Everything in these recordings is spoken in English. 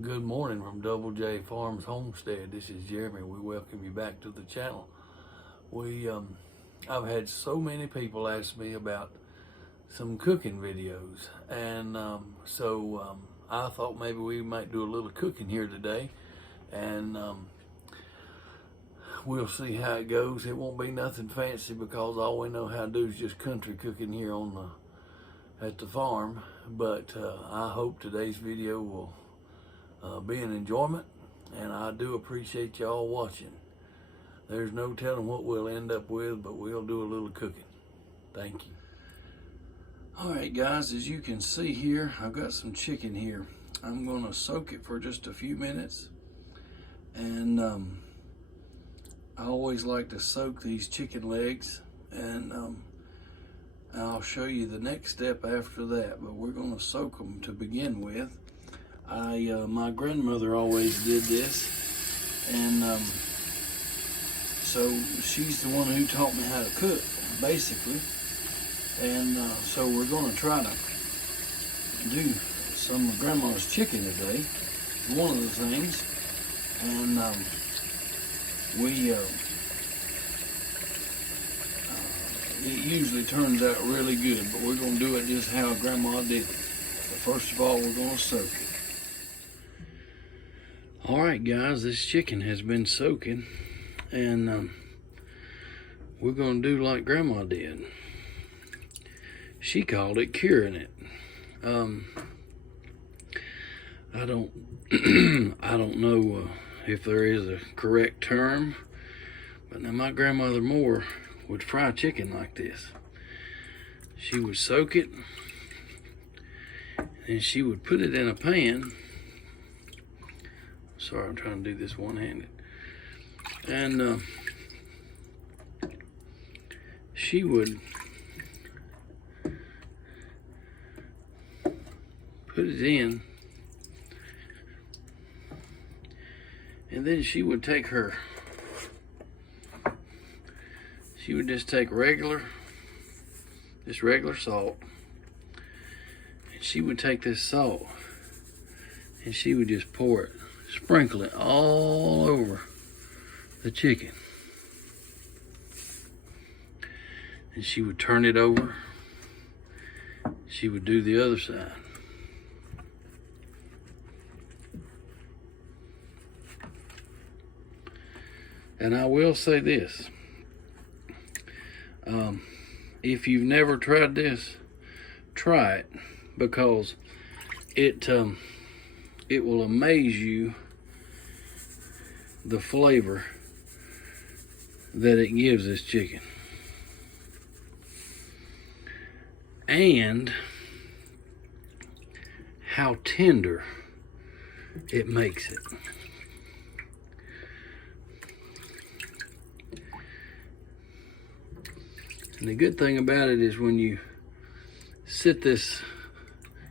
Good morning from Double J Farms Homestead. This is Jeremy. We welcome you back to the channel. I've had so many people ask me about some cooking videos, and I thought maybe we might do a little cooking here today, and we'll see how it goes. It won't be nothing fancy because all we know how to do is just country cooking here at the farm. But I hope today's video will be an enjoyment, and I do appreciate y'all watching. There's no telling what we'll end up with, but we'll do a little cooking. Thank you. All right, guys, as you can see here, I've got some chicken here. I'm gonna soak it for just a few minutes, and I always like to soak these chicken legs, and I'll show you the next step after that, but we're gonna soak them to begin with. My grandmother always did this, and so she's the one who taught me how to cook, basically. And so we're gonna try to do some of Grandma's chicken today, one of the things. And it usually turns out really good, but we're gonna do it just how Grandma did it. But first of all, we're gonna soak it. All right, guys, this chicken has been soaking, and we're gonna do like Grandma did. She called it curing it. I don't I don't know if there is a correct term, but now my grandmother Moore would fry chicken like this. She would soak it, and she would put it in a pan. Sorry, I'm trying to do this one-handed. And she would put it in, and then she would take she would just take regular salt, and she would take this salt and she would just pour it, sprinkle it all over the chicken. And she would turn it over. She would do the other side. And I will say this, if you've never tried this, try it, because it will amaze you the flavor that it gives this chicken, and how tender it makes it. And the good thing about it is when you sit this,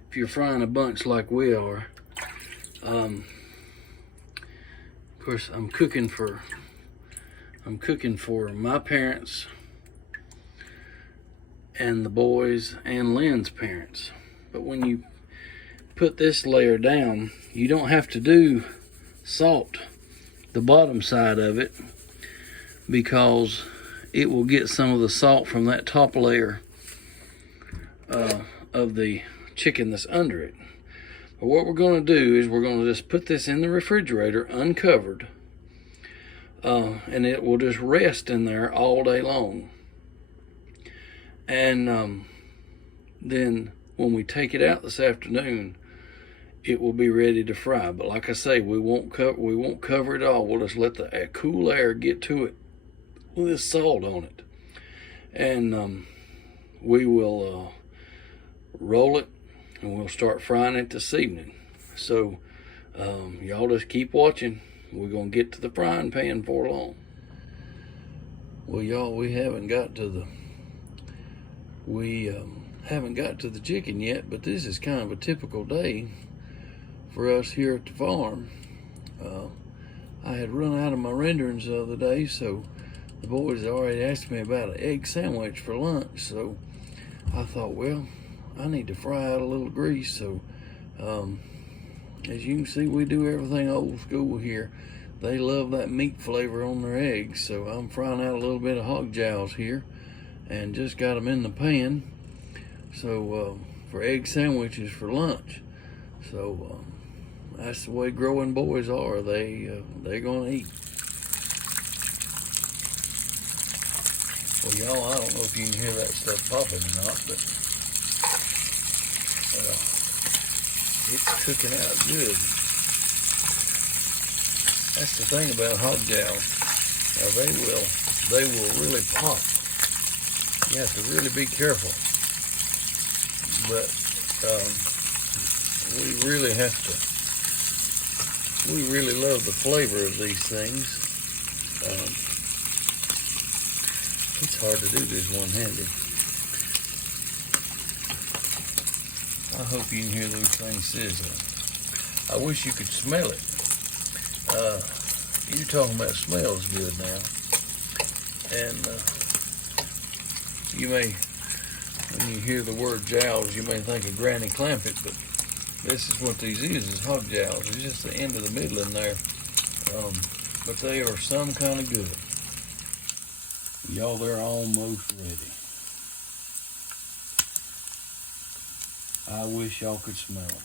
if you're frying a bunch like we are, of course I'm cooking for my parents and the boys and Lynn's parents. But when you put this layer down, you don't have to do salt the bottom side of it, because it will get some of the salt from that top layer of the chicken that's under it. But what we're going to do is we're going to just put this in the refrigerator uncovered, and it will just rest in there all day long. And then when we take it out this afternoon, it will be ready to fry. But like I say, we won't cover it all. We'll just let the cool air get to it with this salt on it, and we will roll it, and we'll start frying it this evening. So y'all just keep watching. We're gonna get to the frying pan before long. Well, y'all, we haven't got to the chicken yet, but this is kind of a typical day for us here at the farm. I had run out of my renderings the other day, so the boys already asked me about an egg sandwich for lunch, so I thought, well, I need to fry out a little grease. So as you can see, we do everything old school here. They love that meat flavor on their eggs, so I'm frying out a little bit of hog jowls here and just got them in the pan. So for egg sandwiches for lunch. So that's the way growing boys are. They're gonna eat. Well, y'all, I don't know if you can hear that stuff popping or not, but it's cooking out good. That's the thing about hog jowls. Now they will really pop. You have to really be careful. But we really love the flavor of these things. It's hard to do this one-handed. I hope you can hear those things sizzling. I wish you could smell it. You're talking about smells good now. And you may, when you hear the word jowls, you may think of Granny Clampett, but this is what these is hog jowls. It's just the end of the middle in there. But they are some kind of good. Y'all, they're almost ready. I wish y'all could smell them.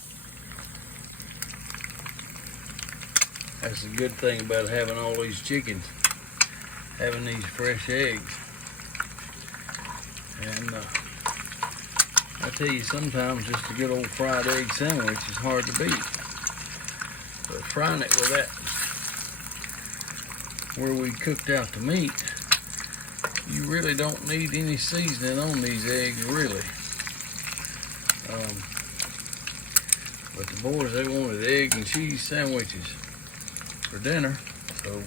That's the good thing about having all these chickens, having these fresh eggs. And I tell you, sometimes just a good old fried egg sandwich is hard to beat. But frying it with that, where we cooked out the meat, you really don't need any seasoning on these eggs, really. But the boys, they wanted egg and cheese sandwiches for dinner, so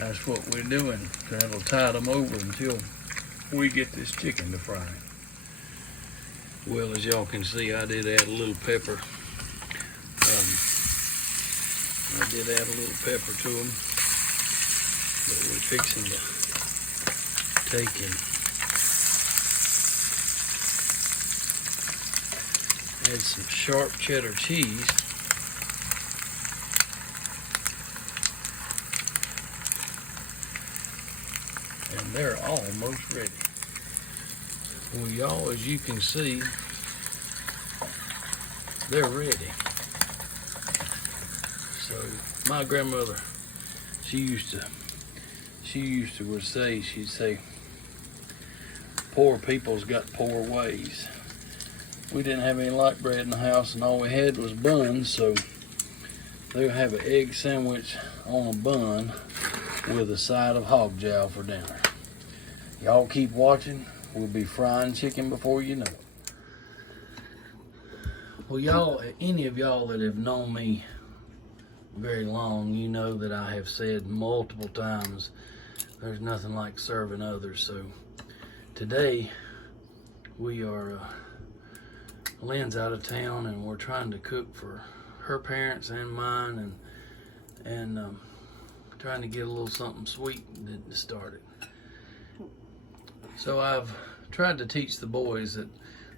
that's what we're doing. That'll tide them over until we get this chicken to fry. Well, as y'all can see, I did add a little pepper. I did add a little pepper to them, but we're fixing to take and add some sharp cheddar cheese. And they're almost ready. Well, y'all, as you can see, they're ready. So my grandmother, she'd say, poor people's got poor ways. We didn't have any light bread in the house, and all we had was buns, so they'll have an egg sandwich on a bun with a side of hog jowl for dinner. Y'all keep watching. We'll be frying chicken before you know it. Well, y'all, any of y'all that have known me very long, you know that I have said multiple times, there's nothing like serving others. So today we are, Lynn's out of town, and we're trying to cook for her parents and mine, and trying to get a little something sweet to start it. So I've tried to teach the boys that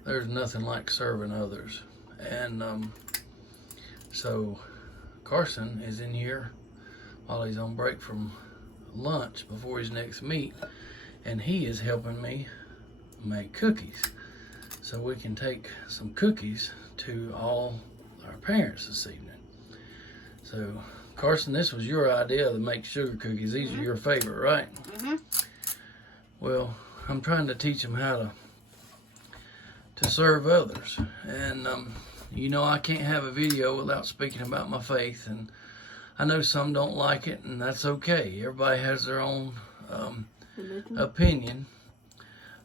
there's nothing like serving others. And so Carson is in here while he's on break from lunch before his next meet, and he is helping me make cookies. So we can take some cookies to all our parents this evening. So Carson, this was your idea to make sugar cookies. These are your favorite, right? Well, I'm trying to teach them how to serve others. And you know, I can't have a video without speaking about my faith, and I know some don't like it, and that's okay. Everybody has their own opinion.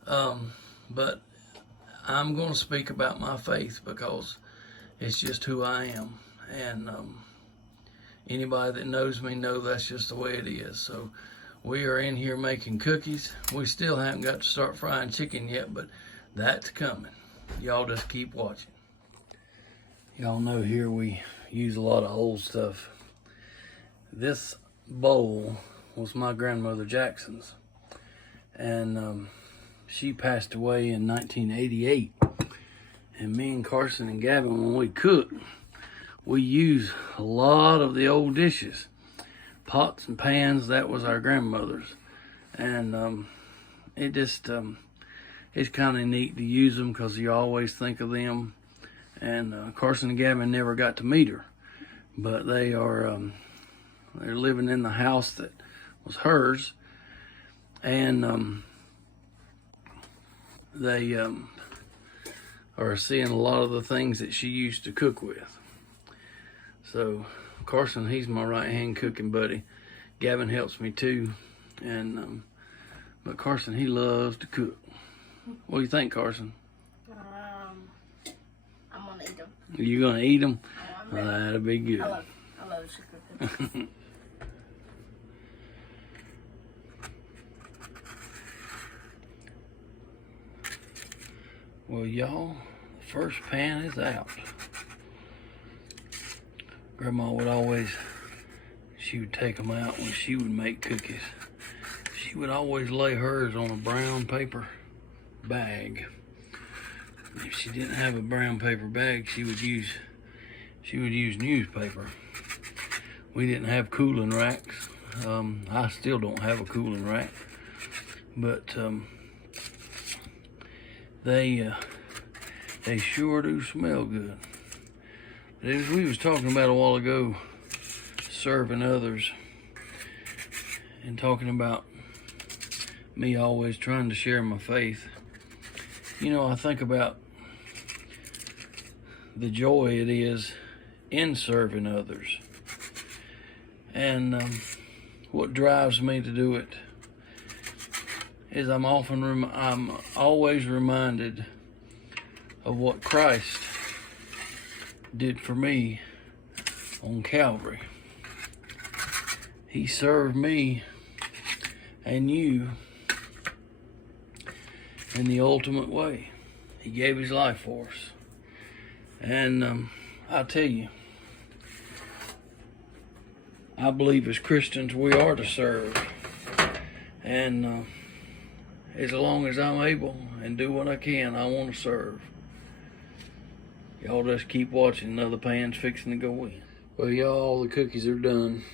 But I'm going to speak about my faith because it's just who I am. And anybody that knows me know that's just the way it is. So we are in here making cookies. We still haven't got to start frying chicken yet, but that's coming. Y'all just keep watching. Y'all know here we use a lot of old stuff. This bowl was my grandmother Jackson's, and she passed away in 1988. And me and Carson and Gavin, when we cooked, we use a lot of the old dishes, pots and pans. That was our grandmother's, and it just it's kind of neat to use them because you always think of them. And Carson and Gavin never got to meet her, but they're living in the house that was hers, and they are seeing a lot of the things that she used to cook with. So Carson, he's my right-hand cooking buddy. Gavin helps me too, and but Carson, he loves to cook. What do you think, Carson? I'm gonna eat them. You gonna eat them? Well, that'll be good. I love cooking. Well, y'all, the first pan is out. Grandma would always, she would take them out when she would make cookies. She would always lay hers on a brown paper bag. If she didn't have a brown paper bag, she would use newspaper. We didn't have cooling racks. I still don't have a cooling rack, but they sure do smell good. But as we was talking about a while ago, serving others, and talking about me always trying to share my faith. You know, I think about the joy it is in serving others, and what drives me to do it is I'm always reminded of what Christ did for me on Calvary. He served me and you in the ultimate way. He gave his life for us. And I tell you, I believe as Christians we are to serve. And as long as I'm able and do what I can, I want to serve. Y'all just keep watching. Another pan's fixing to go in. Well, y'all, the cookies are done.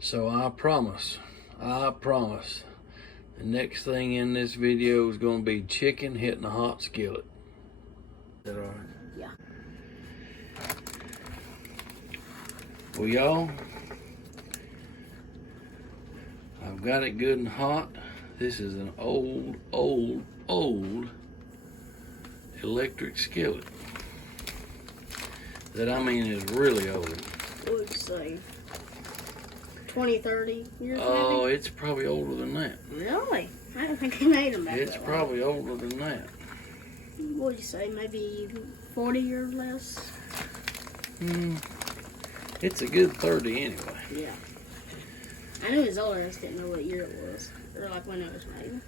So I promise, the next thing in this video is going to be chicken hitting a hot skillet. Is that all right? Yeah. Well, y'all, I've got it good and hot. This is an old electric skillet that I mean is really old. What would you say? 20, 30 years Oh, maybe? it's probably older than that. Really? I don't think they made them back It's that probably older than that. long. What would you say? Maybe 40 or less? It's a good 30 anyway. Yeah. I knew it was older, I just didn't know what year it was. Or like when it was made.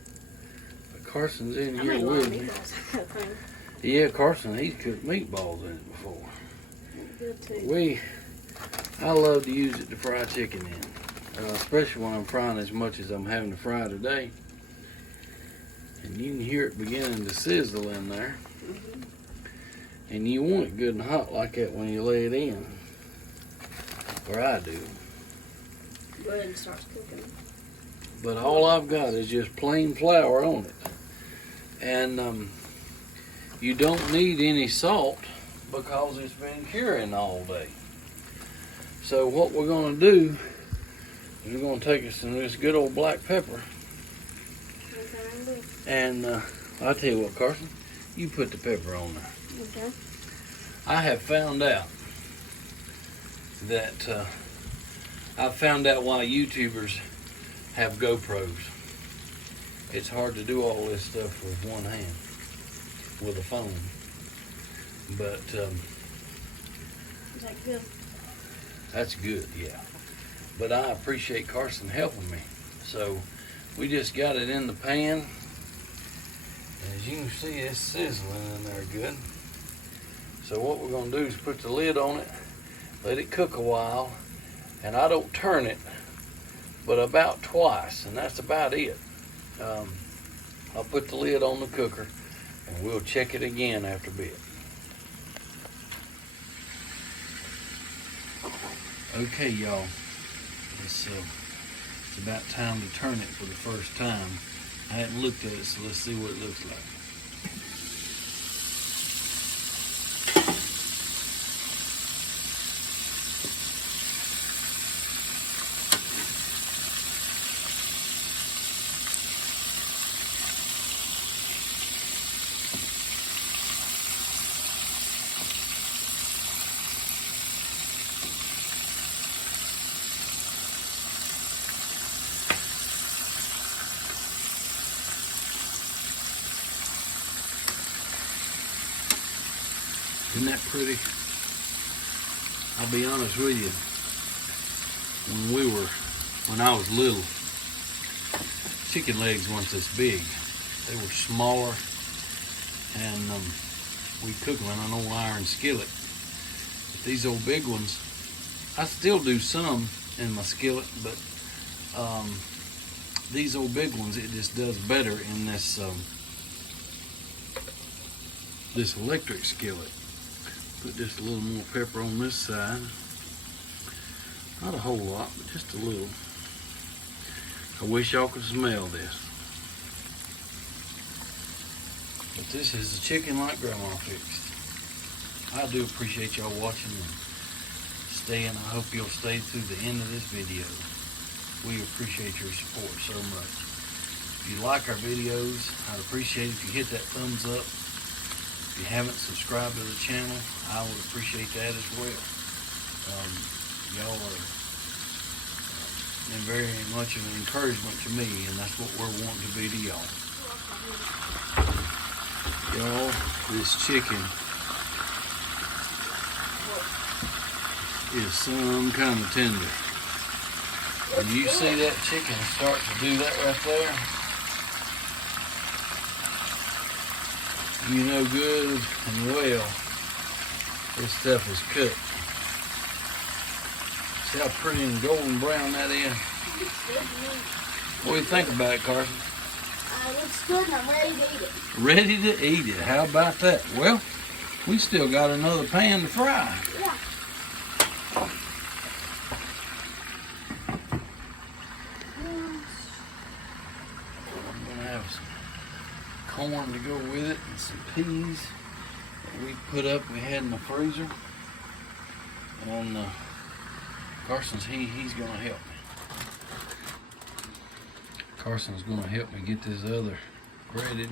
But Carson's in I here made a lot of with me. meatballs that thing. Yeah, Carson, he's cooked meatballs in it before. Good too. I love to use it to fry chicken in, especially when I'm frying as much as I'm having to fry today. And you can hear it beginning to sizzle in there. And you want it good and hot like that when you lay it in, or I do. Go ahead and start cooking. But all I've got is just plain flour on it. And you don't need any salt because it's been curing all day. So what we're going to do is we're going to take us some of this good old black pepper. Okay. And I'll tell you what, Carson, you put the pepper on there. Okay. I have found out that why YouTubers have GoPros. It's hard to do all this stuff with one hand, with a phone. But Is that good? that's good, yeah. But I appreciate Carson helping me. So we just got it in the pan. As you can see, it's sizzling in there good. So what we're going to do is put the lid on it, let it cook a while, and I don't turn it, but about twice, and that's about it. I'll put the lid on the cooker, and we'll check it again after a bit. Okay, y'all, it's about time to turn it for the first time. I hadn't looked at it, so let's see what it looks like. Isn't that pretty? I'll be honest with you. When I was little, chicken legs weren't this big. They were smaller, and we cook them in an old iron skillet. But these old big ones, I still do some in my skillet, but these old big ones, it just does better in this this electric skillet. Put just a little more pepper on this side. Not a whole lot, but just a little. I wish y'all could smell this. But this is the chicken like Grandma fixed. I do appreciate y'all watching and staying. I hope you'll stay through the end of this video. We appreciate your support so much. If you like our videos, I'd appreciate it if you hit that thumbs up. If you haven't subscribed to the channel, I would appreciate that as well. Y'all are been very much of an encouragement to me, and that's what we're wanting to be to y'all. Y'all, this chicken is some kind of tender. When you see that chicken start to do that right there, you know good and well this stuff is cooked. See how pretty and golden brown that is? What do you think about it, Carson? Looks good and I'm ready to eat it. Ready to eat it. How about that? Well, we still got another pan to fry. Yeah. I'm going to have some corn to go with it and some peas that we put up, we had in the freezer. And Carson's, he's going to help me. Carson's going to help me get this other breaded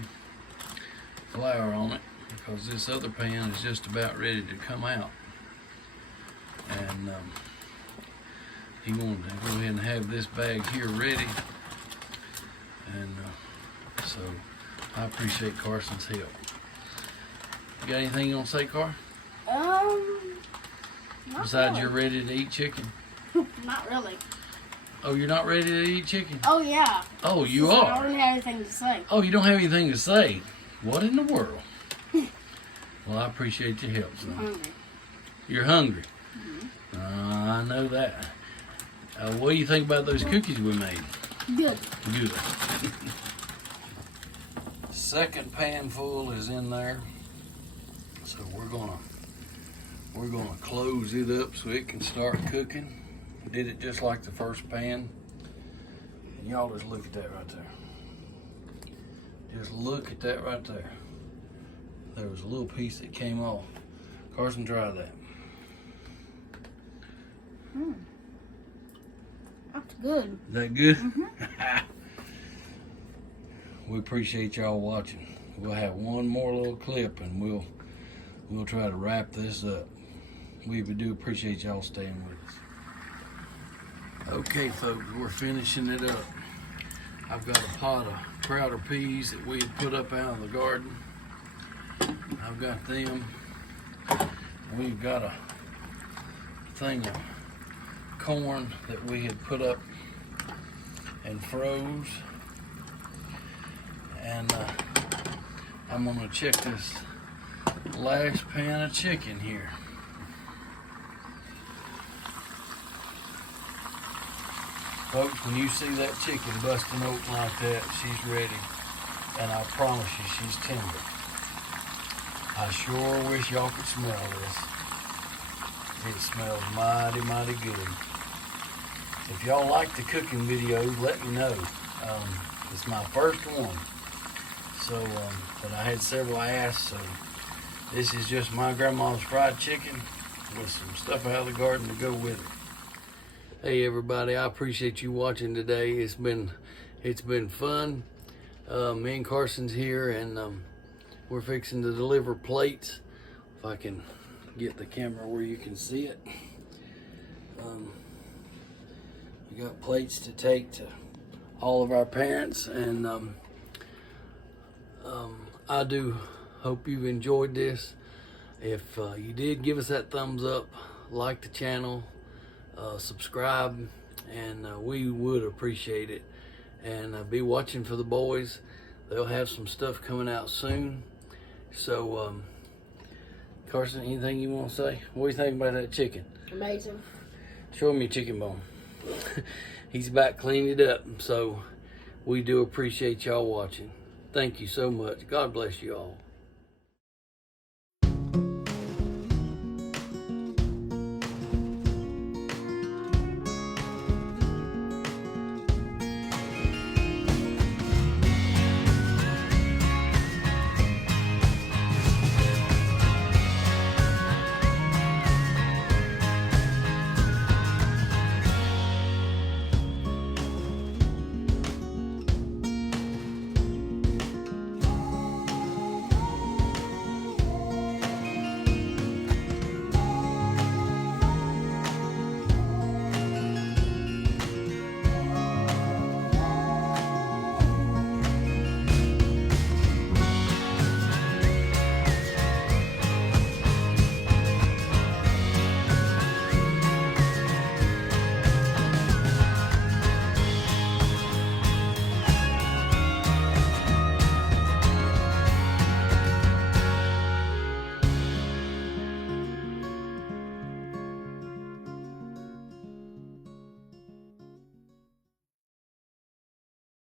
flour on it, because this other pan is just about ready to come out. And he wanted to go ahead and have this bag here ready. And so I appreciate Carson's help. You got anything you want to say, Car? Besides, really. You're ready to eat chicken? Not really. Oh, you're not ready to eat chicken? Oh, yeah. Oh, you I are? don't really have anything to say. Oh, you don't have anything to say? What in the world? Well, I appreciate your help, son. I'm hungry. You're hungry? Mm-hmm. I know that. What do you think about those cookies we made? Good. Good. Second pan full is in there. So we're gonna close it up so it can start cooking. Did it just like the first pan. And y'all just look at that right there. Just look at that right there. There was a little piece that came off. Carson, try that. That's good. Is that good? Mm-hmm. We appreciate y'all watching. We'll have one more little clip and we'll try to wrap this up. We do appreciate y'all staying with us. Okay, folks, we're finishing it up. I've got a pot of Crowder peas that we had put up out of the garden. I've got them. We've got a thing of corn that we had put up and froze. And I'm gonna check this last pan of chicken here. Folks, when you see that chicken busting open like that, she's ready. And I promise you, she's tender. I sure wish y'all could smell this. It smells mighty, mighty good. If y'all like the cooking videos, let me know. It's my first one. So, but I had several asked, so this is just my grandma's fried chicken with some stuff out of the garden to go with it. Hey everybody, I appreciate you watching today. It's been fun. Me and Carson's here, and we're fixing to deliver plates. If I can get the camera where you can see it. We got plates to take to all of our parents, and I do hope you've enjoyed this. If you did, give us that thumbs up, like the channel, subscribe, and we would appreciate it. And be watching for the boys. They'll have some stuff coming out soon. So, Carson, anything you want to say? What do you think about that chicken? Amazing. Show me your chicken bone. He's about cleaned it up. So, we do appreciate y'all watching. Thank you so much. God bless you all.